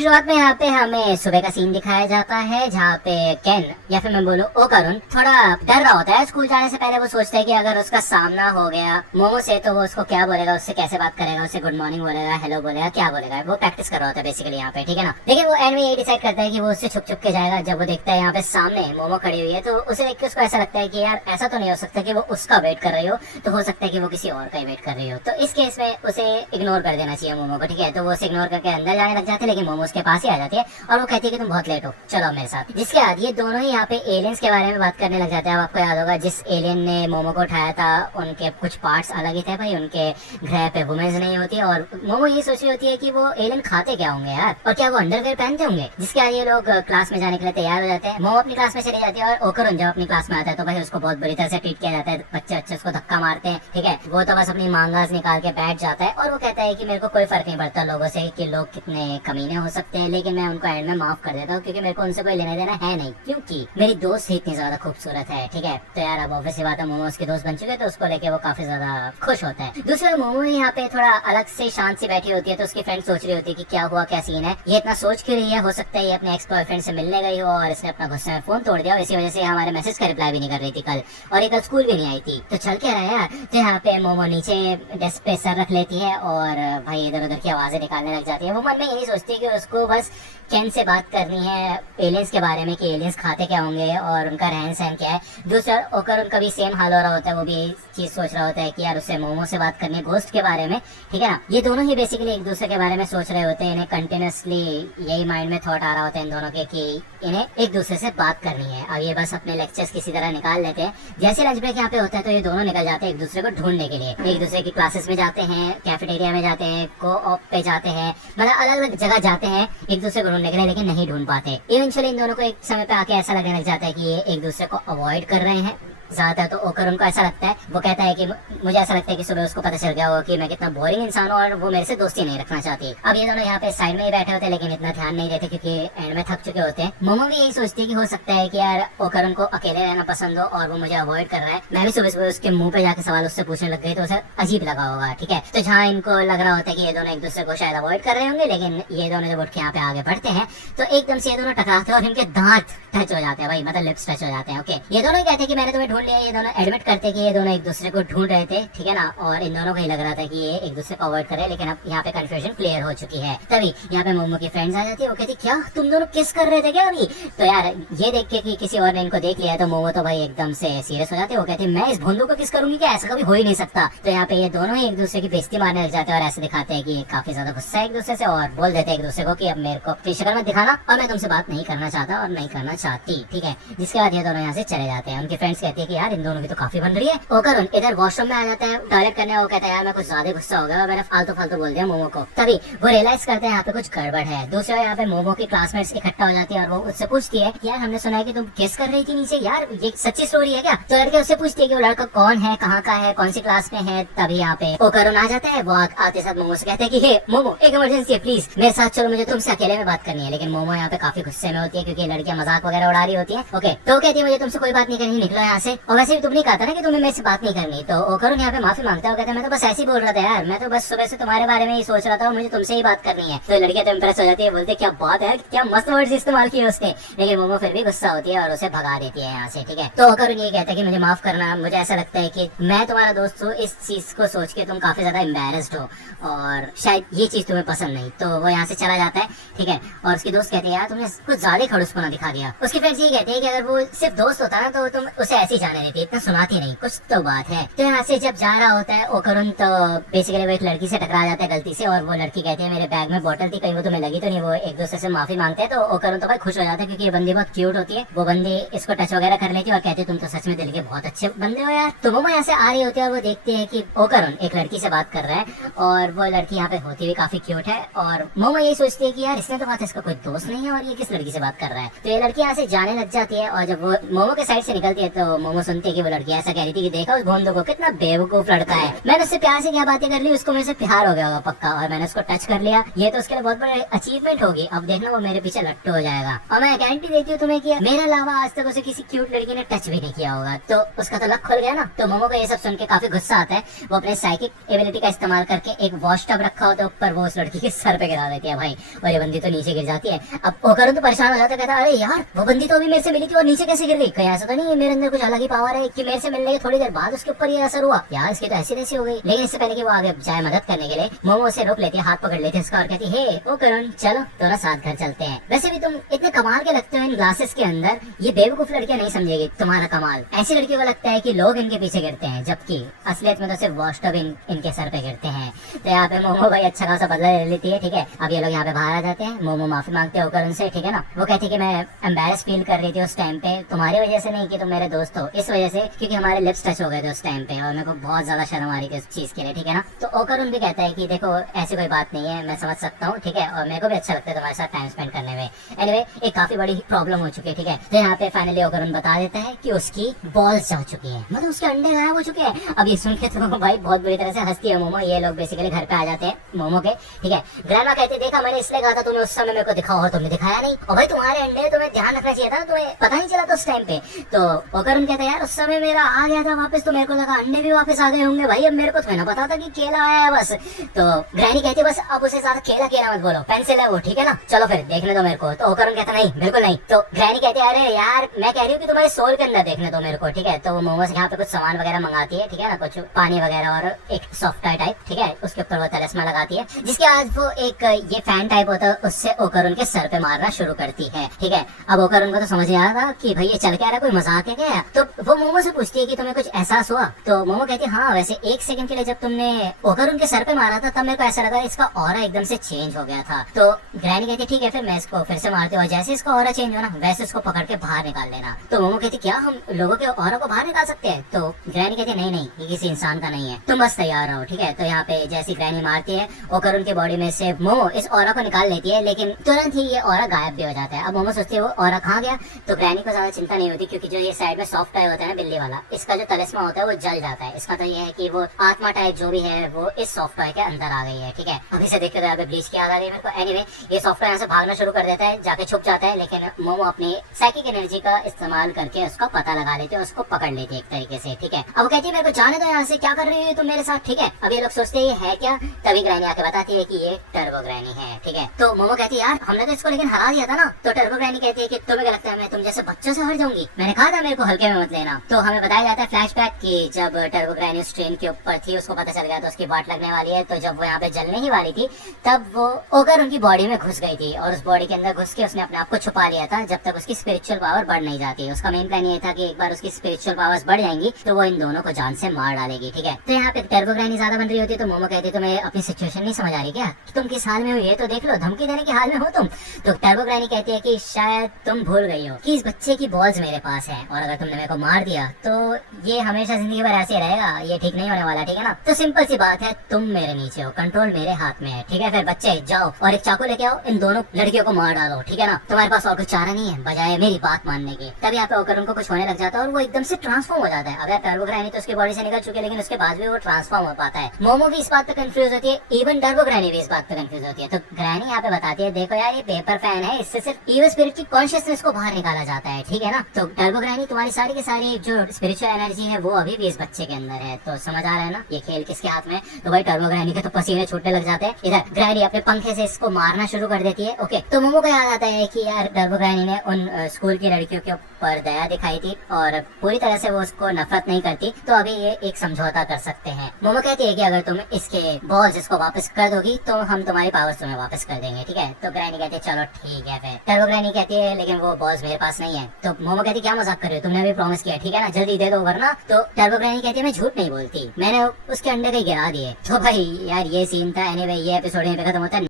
शुरुआत में यहाँ पे हमें सुबह का सीन दिखाया जाता है जहाँ पे केन या फिर मैं बोलूँ ओकारुन थोड़ा डर रहा होता है। स्कूल जाने से पहले वो सोचता है कि अगर उसका सामना हो गया मोमो से तो वो उसको क्या बोलेगा, उससे कैसे बात करेगा, उससे गुड मॉर्निंग बोलेगा, हेलो बोलेगा, क्या बोलेगा। वो प्रैक्टिस कर रहा होता है बेसिकली यहाँ पे, ठीक है ना। लेकिन वो एंड में ये डिसाइड करता है कि वो उससे छुप छुप के जाएगा। जब वो देखता है यहाँ पे सामने मोमो खड़ी हुई है तो उसे देख के उसको ऐसा लगता है कि यार ऐसा तो नहीं हो सकता कि वो उसका वेट कर रही हो, तो हो सकता है कि वो किसी और का ही वेट कर रही हो। तो इस केस में उसे इग्नोर कर देना चाहिए मोमो को, ठीक है। तो वो उसे इग्नोर करके अंदर जाने लग जाते हैं, लेकिन मोमो उसके पास ही आ जाती है और वो कहती है कि तुम बहुत लेट हो, चलो अब मेरे साथ। जिसके बाद ये दोनों ही यहाँ पे एलियंस के बारे में बात करने लग जाते हैं। अब आपको याद होगा जिस एलियन ने मोमो को उठाया था उनके कुछ पार्ट्स अलग ही थे भाई, उनके ग्रह पे वुमेन्स नहीं होती। और मोमो ये सोच रही होती है कि वो एलियन खाते क्या होंगे यार, और क्या वो अंडरवेयर पहनते होंगे। जिसके बाद ये लोग क्लास में जाने के लिए तैयार हो जाते हैं। मोमो अपनी क्लास में चली जाती है और ओकारुन जब अपनी क्लास में आता है तो भाई उसको बहुत बुरी तरह से ट्रीट किया जाता है। बच्चे अच्छे उसको धक्का मारते हैं, ठीक है। वो तो बस अपनी मांगास निकाल के बैठ जाता है और वो कहता है कि मेरे को कोई फर्क नहीं पड़ता लोगों से कि लोग कितने कमीने हो सकते हैं, लेकिन मैं उनको एंड में माफ कर देता हूँ क्योंकि मेरे को उनसे कोई लेना देना है नहीं, क्योंकि मेरी दोस्त ही इतनी ज्यादा खूबसूरत है, ठीक है। तो यार अब ऑब्वियसली बात है मोमो उसके दोस्त बन चुके हैं तो उसको लेके वो काफी ज्यादा खुश होता है। दूसरे मोमो यहाँ पे थोड़ा अलग से शांत सी बैठी होती है तो उसकी फ्रेंड सोच रही होती है कि क्या हुआ, क्या सीन है, ये इतना सोच क्यों रही है। हो सकता है ये अपने एक्स बॉयफ्रेंड से मिलने गई हो और इसने अपना गुस्से में फोन तोड़ दिया और इसी वजह से हमारे मैसेज का रिप्लाई भी नहीं कर रही थी कल, और ये कल स्कूल भी नहीं आई थी। तो चल क्या रहा है यार। तो यहाँ पे मोमो नीचे डेस्क पे सर रख लेती है और भाई इधर उधर की आवाजें निकालने लग जाती है। वो मन में यही सोचती है कि उसको बस केन से बात करनी है एलियंस के बारे में कि एलियंस खाते क्या होंगे और उनका रहन सहन क्या है। दूसरा ओकर उनका भी सेम हाल हो रहा होता है, वो भी यही चीज सोच रहा होता है कि यार उससे मोमो से बात करनी है गोस्ट के बारे में, ठीक है ना। ये दोनों ही बेसिकली एक दूसरे के बारे में सोच रहे होते हैं। इन्हें कंटिन्यूसली यही माइंड में थॉट आ रहा होता है इन दोनों के कि इन्हें एक दूसरे से बात करनी है। अब ये बस अपने लेक्चर्स किसी तरह निकाल लेते हैं। जैसे लंच ब्रेक यहाँ पे होता है तो ये दोनों निकल जाते हैं एक दूसरे को ढूंढने के लिए। एक दूसरे की क्लासेस में जाते हैं, कैफेटेरिया में जाते हैं, को ऑप पे जाते हैं, मतलब अलग अलग जगह जाते हैं एक दूसरे को ढूंढने के लिए, लेकिन नहीं ढूंढ पाते। इवेंचुअली इन दोनों को एक समय पे आके ऐसा लगने लग जाता है कि ये एक दूसरे को अवॉइड कर रहे हैं ज्यादा। तो ओकर उनको ऐसा लगता है, वो कहता है कि मुझे ऐसा लगता है कि सुबह उसको पता चल गया होगा कि मैं कितना बोरिंग इंसान हूँ और वो मेरे से दोस्ती नहीं रखना चाहती। अब ये दोनों यहाँ पे साइड में ही बैठे होते हैं लेकिन इतना ध्यान नहीं देते क्योंकि एंड में थक चुके होते हैं। मोमो भी यही सोचती है कि हो सकता है कि यार ओकर उनको अकेले रहना पसंद हो और वो मुझे अवॉइड कर रहा है। मैं भी सुबह सुबह उसके मुंह पे जाके सवाल उससे पूछने लग गई तो उसे अजीब लगा होगा, ठीक है। तो जहाँ इनको लग रहा होता है कि ये दोनों एक दूसरे को शायद अवॉइड कर रहे होंगे, लेकिन ये दोनों जब उठ के यहाँ पे आगे बढ़ते हैं तो एकदम से ये दोनों टकराते हैं और इनके दांत टच हो जाते हैं भाई, मतलब लिप्स टच हो जाते हैं। ओके, ये दोनों कहते हैं कि मैंने तुम्हें ढूंढ लिया। ये दोनों एडमिट करते हैं कि ये दोनों एक दूसरे को ढूंढ रहे थे, ठीक है ना। और इन दोनों को ही लग रहा था कि ये एक दूसरे को अवॉइड कर रहे हैं, लेकिन अब यहाँ पे कंफ्यूजन क्लियर हो चुकी है। तभी यहाँ पे मोमो की फ्रेंड्स आ जाती है। वो कहती क्या तुम दोनों किस कर रहे थे क्या अभी। तो यार ये देख के कि किसी और ने इनको देख लिया तो मोमो तो भाई एकदम से सीरियस हो जाते हैं। वो कहते हैं मैं इस भोंदू को किस करूंगी, क्या ऐसा कभी हो ही नहीं सकता। तो यहाँ पे ये दोनों ही एक दूसरे की बेइज्जती मारने लग जाते हैं और ऐसे दिखाते हैं कि काफी ज्यादा गुस्सा है एक दूसरे से और बोल देते हैं एक दूसरे को कि अब मेरे को अपनी शक्ल में दिखाना और मैं तुमसे बात नहीं करना चाहता और नहीं करना चाहती, ठीक है। जिसके बाद ये दोनों यहाँ से चले जाते हैं। उनकी फ्रेंड्स कहती है कि यार इन दोनों की तो काफी बन रही है। ओकर इधर वॉशरूम में आ जाता है टॉयलेट करने। वो कहता है यार मैं कुछ ज्यादा गुस्सा हो गया, मैंने फालतू फालतू बोल दिया मोमो को। तभी वो रियलाइज करते हैं यहाँ पे कुछ गड़बड़ है। दूसरे यहाँ पे मोमो की क्लासमेट्स इकट्ठा हो जाती है और वो उससे पूछती है यार हमने सुना है कि तुम गेस कर रही थी नीचे, यार ये सच्ची स्टोरी है क्या। तो लड़के उससे पूछती है कि वो लड़का कौन है, कहाँ का है, कौन सी क्लास में है। तभी यहाँ पे ओकर आ जाता है। वो आते साथ मोमो से कहते हैं कि हे मोमो एक इमरजेंसी है, प्लीज मेरे साथ चलो, मुझे तुमसे अकेले में बात करनी है। लेकिन मोमो यहाँ पे काफी गुस्से में होती है क्योंकि लड़कियां मजाक वगैरह उड़ा रही होती है। ओके, तो कहती है मुझे तुमसे कोई बात नहीं करनी, निकलो यहाँ से। और वैसे भी तुमने कहा था ना कि तुम्हें मेरे से बात नहीं करनी। तो ओकर यहाँ पे माफी मांगता है। कहता है मैं तो बस ऐसे ही बोल रहा था यार, मैं तो बस सुबह से तुम्हारे बारे में ही सोच रहा था और मुझे तुमसे ही बात करनी है। तो लड़कियां तो इम्प्रेस हो जाती है, बोलते क्या बात है, क्या मस्त वर्ड्स इस्तेमाल किए उसने। लेकिन मोमो फिर भी गुस्सा होती है और उसे भगा देती है यहाँ से, ठीक है। तो ओकर ये कहता है कि मुझे माफ करना, मुझे ऐसा लगता है कि मैं तुम्हारा दोस्त हूँ, इस चीज को सोच के तुम काफी ज्यादा एम्बेरस्ड हो और शायद ये चीज तुम्हें पसंद नहीं। तो वो यहाँ से चला जाता है, ठीक है। और उसकी दोस्त कहती है यार तुमने कुछ ज्यादा खड़ूसपना दिखा दिया। उसकी फ्रेंड्स ये कहती है कि अगर वो सिर्फ दोस्त होता ना तो तुम उसे ऐसे ही जाने देती, इतना सुनाती नहीं, कुछ तो बात है। तो यहाँ से जब जा रहा होता है ओकरुन तो बेसिकली वो एक लड़की से टकरा जाता है गलती से और वो लड़की कहती है मेरे बैग में बोतल थी, कहीं वो तुम्हें लगी तो नहीं। वो एक दूसरे से माफी मांगते हैं तो ओकरुन तो भाई खुश हो जाता है क्योंकि ये बंदी बहुत क्यूट होती है। वो बंदी इसको टच वगैरह कर लेती है और कहती है तुम तो सच में दिल के बहुत अच्छे बंदे हो यार। तो वो यहाँ से आ रही होती है और वो देखते हैं कि ओकरुन एक लड़की से बात कर रहा है और वो लड़की यहाँ पे होती हुई काफी क्यूट है। और मोमो यही सोचती है कि यार इसने तो बात इसका कोई दोस्त नहीं है और ये किस लड़की से बात कर रहा है। तो ये लड़की यहाँ से जाने लग जाती है और जब वो मोमो के साइड से निकलती है तो मोमो सुनते है कि वो लड़की ऐसा कह रही थी कि देखा उस भोंदू को, कितना बेवकूफ लड़का है, मैंने उससे प्यार से क्या बातें कर ली, उसको मेरे से प्यार हो गया होगा पक्का, और मैंने उसको टच कर लिया, ये तो उसके लिए बहुत बड़ी अचीवमेंट होगी, अब देखना वो मेरे पीछे लट्टू हो जाएगा। और मैं गारंटी देती हूँ तुम्हें कि मेरे अलावा आज तक उसे किसी क्यूट लड़की ने टच भी नहीं किया होगा, तो उसका तो लक खुल गया ना। तो मोमो को ये सब सुन के काफी गुस्सा आता है, वो अपने साइकिक एबिलिटी का इस्तेमाल करके एक वॉश टब रखा होता है ऊपर, वो उस लड़की के सर पे गिरा देती है भाई, और ये बंदी तो नीचे गिर जाती है। अब ओकरुन तो परेशान हो जाता है, कहता है अरे यार वो बंदी तो अभी मेरे से मिली थी और नीचे कैसे गिर गई, कहीं ऐसा तो नहीं है मेरे अंदर कुछ अलग ही पावर है कि मेरे से मिलने के थोड़ी देर बाद उसके ऊपर ये असर हुआ, यार इसकी तो ऐसी तैसी हो गई। लेकिन इससे पहले कि वो आगे जाए मदद करने के लिए, मोमो उसे रोक लेती है, हाथ पकड़ लेती है उसका और कहती है हे ओकरुन चलो दोनों साथ घर चलते हैं। वैसे भी तुम इतने कमाल के लगते हो इन ग्लासेस के अंदर, ये बेवकूफ लड़कियां नहीं समझेगी तुम्हारा कमाल। ऐसी लड़कियों को लगता है कि लोग इनके पीछे गिरते हैं, जबकि असलियत में तो सिर्फ वॉश टब इनके सर पे गिरते हैं। तो यहाँ पे मोमो भाई अच्छा खासा बदला ले लेती है, ठीक है। अब ये लोग यहाँ पे बाहर आ जाते हैं, मोमो माफी मांगते हैं ओकरुन से, ठीक है ना। वो कहती है कि मैं एम्बैरेस फील कर रही थी उस टाइम पे, तुम्हारी वजह से नहीं कि तुम मेरे दोस्त हो, इस वजह से क्योंकि हमारे लिप्स टच हो गए थे उस टाइम पे और मेरे को बहुत ज्यादा शर्म आ रही थी उस चीज के लिए, ठीक है ना। तो ओकरुन भी कहता है कि देखो ऐसी कोई बात नहीं है, मैं समझ सकता हूँ, ठीक है, और मेरे को भी अच्छा लगता है तुम्हारे साथ टाइम स्पेंड करने में। एनीवे एक काफी बड़ी प्रॉब्लम हो चुकी है, ठीक है। तो यहाँ पे फाइनली ओकरुन बता देता है कि उसकी बॉल्स जा चुकी है, मतलब उसके अंडे गायब हो चुके हैं। अब ये सुन के तो भाई बहुत बुरी तरह से हंसती है मोमो। ये लोग बेसिकली घर पे आ जाते हैं मोमो के, ठीक है। ग्रैंडमा कहते देखा मैंने इसलिए कहा था तुम्हें उस समय मेरे को दिखाओ और तुमने दिखाया नहीं, और भाई तुम्हारे अंडे तुम्हें ध्यान रखना चाहिए था ना, तुम्हें पता नहीं चला था उस टाइम पे। तो ओकरुन कहते यार उस समय मेरा आ गया था वापस, तो मेरे को लगा अंडे भी वापस आ गए होंगे भाई, अब मेरे को थोड़ा ना पता था कि केला आया है बस। तो ग्रैनी कहती बस अब उसे ज्यादा केला केला मत बोलो, पेंसिल है वो, ठीक है ना, चलो फिर देखने दो मेरे को। तो ओकरुन कहता नहीं बिल्कुल नहीं। तो ग्रैनी कहती है अरे यार मैं कह रही हूँ कि तुम्हारे सोल के अंदर देखने दो मेरे को, ठीक है। तो वो मोमो से यहाँ पे कुछ सामान वगैरह मंगाती है, ठीक है ना, कुछ पानी वगैरह और एक सॉफ्ट टॉय टाइप, ठीक है। उसके ऊपर वो तलिस्मा लगाती है, जिसके आज वो एक ये फैन टाइप होता है, उससे ओकरुन के सर पे मारना शुरू करती है, ठीक है। अब ओकरुन को तो समझ नहीं आ रहा था कि भाई ये चल क्या रहा है, कोई मजाक है क्या। तो वो मोमो से पूछती है कि तुम्हें कुछ एहसास हुआ। तो मोमो कहती है हाँ वैसे एक सेकंड के लिए जब तुमने ओकरुन के सर पे मारा था तब मेरे को ऐसा लगा इसका ऑरा एकदम से चेंज हो गया था। तो ग्रैनी कहती है ठीक है फिर मैं इसको फिर से मारती हूँ, जैसे इसका ऑरा चेंज हो ना वैसे इसको पकड़ के बाहर निकाल देना। तो मोमो कहती क्या हम लोगों के ऑरा को बाहर निकाल सकते हैं। तो ग्रैनी कहती नहीं नहीं ये किसी इंसान का नहीं है, तुम बस तैयार रहो, ठीक है। तो यहाँ पे जैसी ग्रैनी मारती है ओकरुन की बॉडी में से मोमो इस ऑरा को निकाल लेती है, लेकिन तुरंत ही ये ऑरा गायब भी हो जाता है। अब मोमो सोचती है वो ऑरा कहाँ गया। तो ग्रैनी को ज्यादा चिंता नहीं होती क्योंकि जो ये साइड में सॉफ्ट टॉय होता है ना बिल्ली वाला, इसका जो तलिस्मा होता है वो जल जाता है। इसका तो ये है कि वो आत्मा टाइप जो भी है वो इस सॉफ्ट टॉय के अंदर आ गई है, ठीक है। अभी से देखते तो यहाँ पे ब्लीच की याद आ गई मेरे को। एनीवे ये सॉफ्ट टॉय यहाँ से भागना शुरू कर देता है, जाके छुप जाता है, लेकिन मोमो अपनी साइकिक एनर्जी का इस्तेमाल करके उसको पता लगा लेती है, उसको पकड़ लेती है एक तरीके से, ठीक है। अब वो कहती है मेरे को जाने दो यहाँ से, क्या कर रही है तुम मेरे साथ, ठीक है। अब ये लोग सोचते ये है क्या, तभी ग्रैनी आके बताती है कि ये टर्बो ग्रैनी है, ठीक है। तो मोमो कहती है यार हमने तो इसको लेकिन हरा दिया था ना। तो टर्बो ग्रैनी कहती है कि तुम्हें क्या लगता है मैं तुम जैसे बच्चों से हट जाऊंगी, मैंने कहा था मेरे को हल्के में मत लेना। तो हमें बताया जाता है फ्लैशबैक कि जब टर्बो ग्रैनी उस ट्रेन के ऊपर थी उसको पता चल गया तो उसकी वाट लगने वाली है, तो जब वो यहाँ पे जलने ही वाली थी तब वो ओकर उनकी बॉडी में घुस गई थी और उस बॉडी के अंदर घुस के उसने अपने आप को छुपा लिया था जब तक उसकी स्पिरिचुअल पावर बढ़ नहीं जाती। उसका मेन प्लान ये था कि एक बार उसकी स्पिरिचुअल पावर्स बढ़ जाएंगी तो वो इन दोनों को जान से मार डालेगी, ठीक है। तो यहाँ पे टर्बो ग्रैनी ज्यादा बन रही होती है तो मोमो कहती तुम्हें अपनी सिचुएशन नहीं समझ आ रही क्या, तुम किस हाल में हो ये तो देख लो, धमकी देने के हाल में हो तुम। तो टर्बो ग्रैनी कहती है कि शायद तुम भूल गई हो कि इस बच्चे की बॉल्स मेरे पास है और अगर तुमने मेरे को मार दिया तो ये हमेशा जिंदगी भर ऐसे रहेगा, ये ठीक नहीं होने वाला, ठीक है ना। तो सिंपल सी बात है तुम मेरे नीचे हो, कंट्रोल मेरे हाथ में है, ठीक है। फिर बच्चे जाओ और एक चाकू लेके आओ, इन दोनों लड़कियों को मार डालो, ठीक है ना। तुम्हारे पास और कुछ चारा नहीं है बजाय मेरी बात मानने के। तब यहाँ पे होकर उनको कुछ होने लग जाता है और वो एकदम से ट्रांसफॉर्म हो जाता है। अगर टर्बो ग्रैनी तो उसकी बॉडी से निकल चुकी है लेकिन उसके बाद भी वो ट्रांसफॉर्म हो पाता है। मोमो भी इस बात पे कंफ्यूज होती है, इवन टर्बो ग्रैनी भी इस बात पे कंफ्यूज होती है। तो ग्रैनी यहाँ पे बताती है देखो यार ये पेपर फैन है, इससे सिर्फ ईवल स्पिरिट की कॉन्शियसनेस को बाहर निकाला जाता है, ठीक है ना। तो टर्बो ग्रैनी तुम्हारी सारी की सारी जो स्पिरिचुअल एनर्जी है वो अभी भी इस बच्चे के अंदर है। तो समझ आ रहा है ना ये खेल किसके हाथ में। तो भाई टर्बो ग्रैनी के तो पसीने छूटने लग जाते हैं। इधर ग्रैनी अपने पंखे से इसको मारना शुरू कर देती है। ओके तो मोमो को याद आता है कि यार टर्बो ग्रैनी ने उन स्कूल की लड़कियों के ऊपर दया दिखाई थी और पूरी तरह से वो उसको नफरत नहीं करती, तो अभी ये एक समझौता कर सकते हैं। मोमो कहती है कि अगर तुम इसके बॉल्स इसको वापस कर दोगी तो हम तुम्हारी पावर्स तुम्हें वापस कर देंगे, ठीक है। तो ग्रैनी कहती है चलो ठीक है। फिर टर्बो ग्रैनी कहती है लेकिन वो बॉल्स मेरे पास नहीं है। तो मोमो कहती है क्या मजाक कर रहे हो, तुमने अभी प्रॉमिस किया, ठीक है ना, जल्दी दे दो वरना। तो टर्बो ग्रैनी कहती है मैं झूठ नहीं बोलती, मैंने उसके अंडे कहीं गिरा दिए। तो भाई यार ये सीन था। एनीवे ये एपिसोड यहीं पे खत्म होता है।